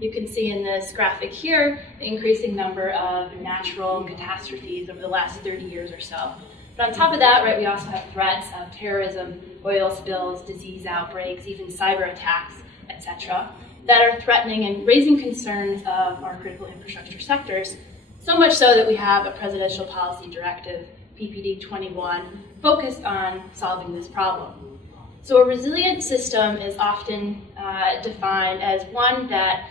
You can see in this graphic here the increasing number of natural catastrophes over the last 30 years or so. But on top of that, right, we also have threats of terrorism, oil spills, disease outbreaks, even cyber attacks, etc., that are threatening and raising concerns of our critical infrastructure sectors, so much so that we have a presidential policy directive, PPD 21, focused on solving this problem. So a resilient system is often defined as one that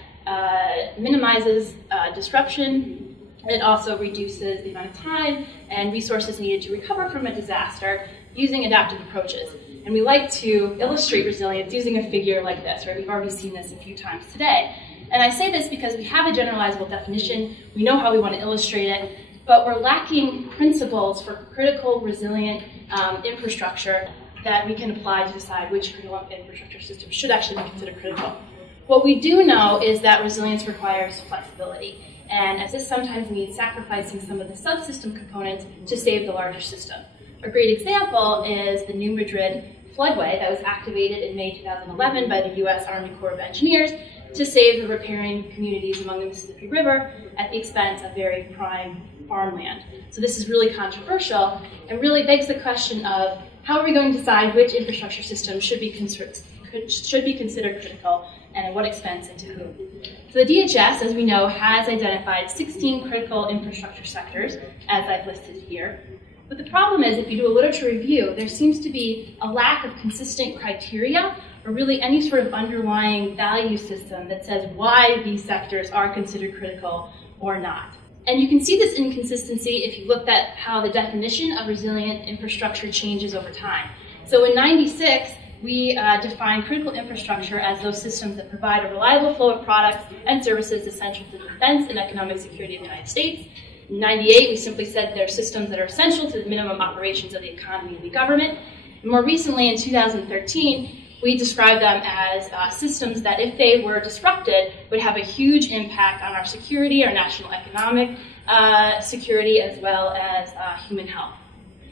minimizes disruption. It also reduces the amount of time and resources needed to recover from a disaster using adaptive approaches. And we like to illustrate resilience using a figure like this, right? We've already seen this a few times today. And I say this because we have a generalizable definition, we know how we want to illustrate it, but we're lacking principles for critical, resilient infrastructure that we can apply to decide which critical infrastructure system should actually be considered critical. What we do know is that resilience requires flexibility, and as this sometimes means sacrificing some of the subsystem components to save the larger system. A great example is the New Madrid floodway that was activated in May 2011 by the U.S. Army Corps of Engineers to save the riparian communities along the Mississippi River at the expense of very prime farmland. So this is really controversial and really begs the question of how are we going to decide which infrastructure system should be considered critical and at what expense and to whom. So the DHS, as we know, has identified 16 critical infrastructure sectors, as I've listed here. But the problem is, if you do a literature review, there seems to be a lack of consistent criteria or really any sort of underlying value system that says why these sectors are considered critical or not. And you can see this inconsistency if you looked at how the definition of resilient infrastructure changes over time. So in '96, we defined critical infrastructure as those systems that provide a reliable flow of products and services essential to the defense and economic security of the United States. In '98, we simply said they're systems that are essential to the minimum operations of the economy and the government. And more recently, in 2013, we described them as systems that, if they were disrupted, would have a huge impact on our security, our national economic security, as well as human health.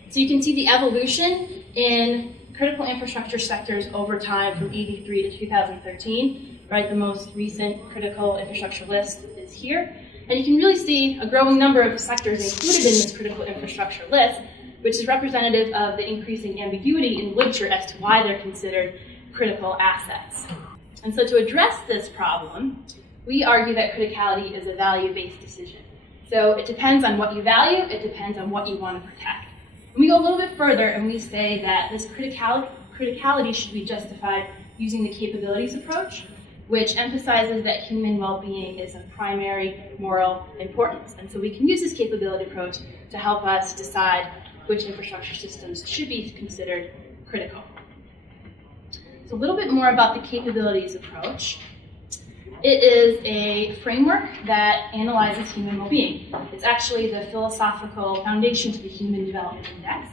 So you can see the evolution in critical infrastructure sectors over time from '83 to 2013. Right, the most recent critical infrastructure list is here. And you can really see a growing number of sectors included in this critical infrastructure list, which is representative of the increasing ambiguity in literature as to why they're considered critical assets. And so to address this problem, we argue that criticality is a value-based decision. So it depends on what you value, it depends on what you want to protect. And we go a little bit further and we say that this criticality should be justified using the capabilities approach, which emphasizes that human well-being is of primary moral importance. And so we can use this capability approach to help us decide which infrastructure systems should be considered critical. So a little bit more about the capabilities approach. It is a framework that analyzes human well-being. It's actually the philosophical foundation to the Human Development Index.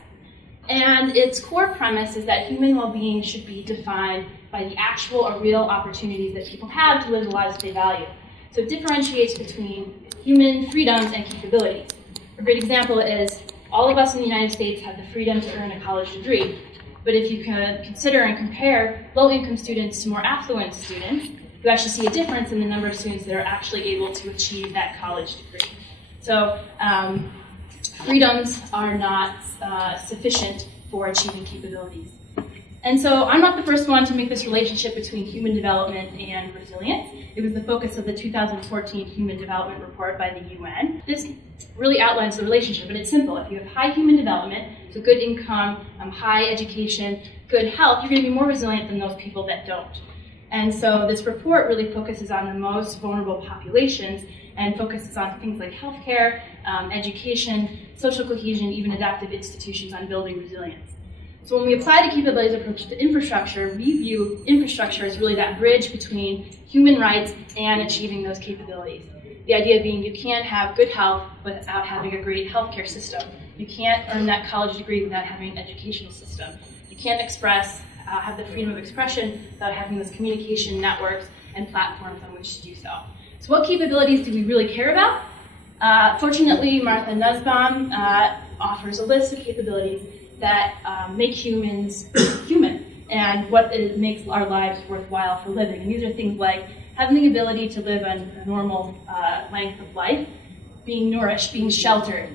And its core premise is that human well-being should be defined by the actual or real opportunities that people have to live the lives they value. So it differentiates between human freedoms and capabilities. A great example is all of us in the United States have the freedom to earn a college degree. But if you can consider and compare low-income students to more affluent students, you actually see a difference in the number of students that are actually able to achieve that college degree. So freedoms are not sufficient for achieving capabilities. And so I'm not the first one to make this relationship between human development and resilience. It was the focus of the 2014 Human Development Report by the UN. This really outlines the relationship, and it's simple. If you have high human development, so good income, high education, good health, you're going to be more resilient than those people that don't. And so this report really focuses on the most vulnerable populations and focuses on things like healthcare, education, social cohesion, even adaptive institutions on building resilience. So when we apply the capabilities approach to infrastructure, we view infrastructure as really that bridge between human rights and achieving those capabilities. The idea being you can't have good health without having a great healthcare system. You can't earn that college degree without having an educational system. You can't have the freedom of expression without having those communication networks and platforms on which to do so. So what capabilities do we really care about? Fortunately, Martha Nussbaum offers a list of capabilities that make humans human and what makes our lives worthwhile for living. And these are things like having the ability to live a normal length of life, being nourished, being sheltered,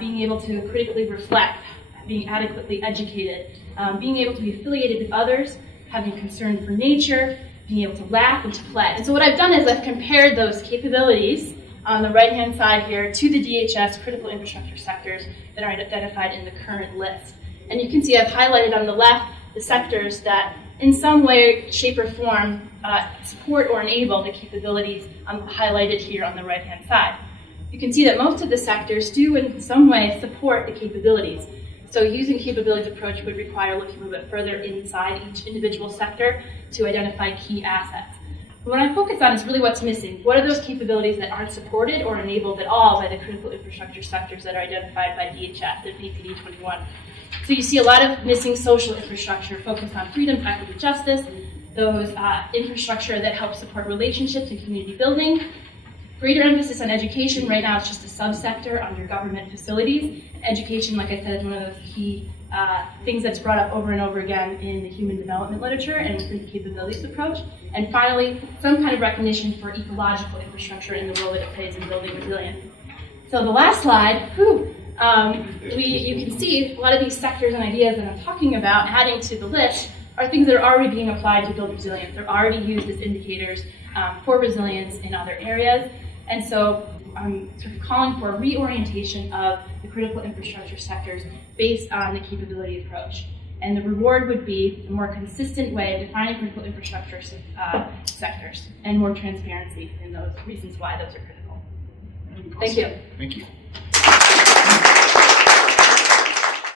being able to critically reflect, being adequately educated, being able to be affiliated with others, having concern for nature, being able to laugh and to play. And so what I've done is I've compared those capabilities on the right-hand side here to the DHS critical infrastructure sectors that are identified in the current list. And you can see I've highlighted on the left the sectors that in some way, shape, or form support or enable the capabilities highlighted here on the right-hand side. You can see that most of the sectors do in some way support the capabilities. So using capabilities approach would require looking a little bit further inside each individual sector to identify key assets. But what I focus on is really what's missing. What are those capabilities that aren't supported or enabled at all by the critical infrastructure sectors that are identified by DHS and BPD 21? So you see a lot of missing social infrastructure focused on freedom, equity, justice, those infrastructure that help support relationships and community building. Greater emphasis on education. Right now it's just a subsector under government facilities. Education, like I said, is one of those key things that's brought up over and over again in the human development literature and within the capabilities approach. And finally, some kind of recognition for ecological infrastructure and the role that it plays in building resilience. So the last slide, you can see a lot of these sectors and ideas that I'm talking about adding to the list are things that are already being applied to build resilience. They're already used as indicators for resilience in other areas. And so I'm sort of calling for a reorientation of the critical infrastructure sectors based on the capability approach. And the reward would be a more consistent way of defining critical infrastructure sectors and more transparency in those reasons why those are critical. Thank you. Thank you.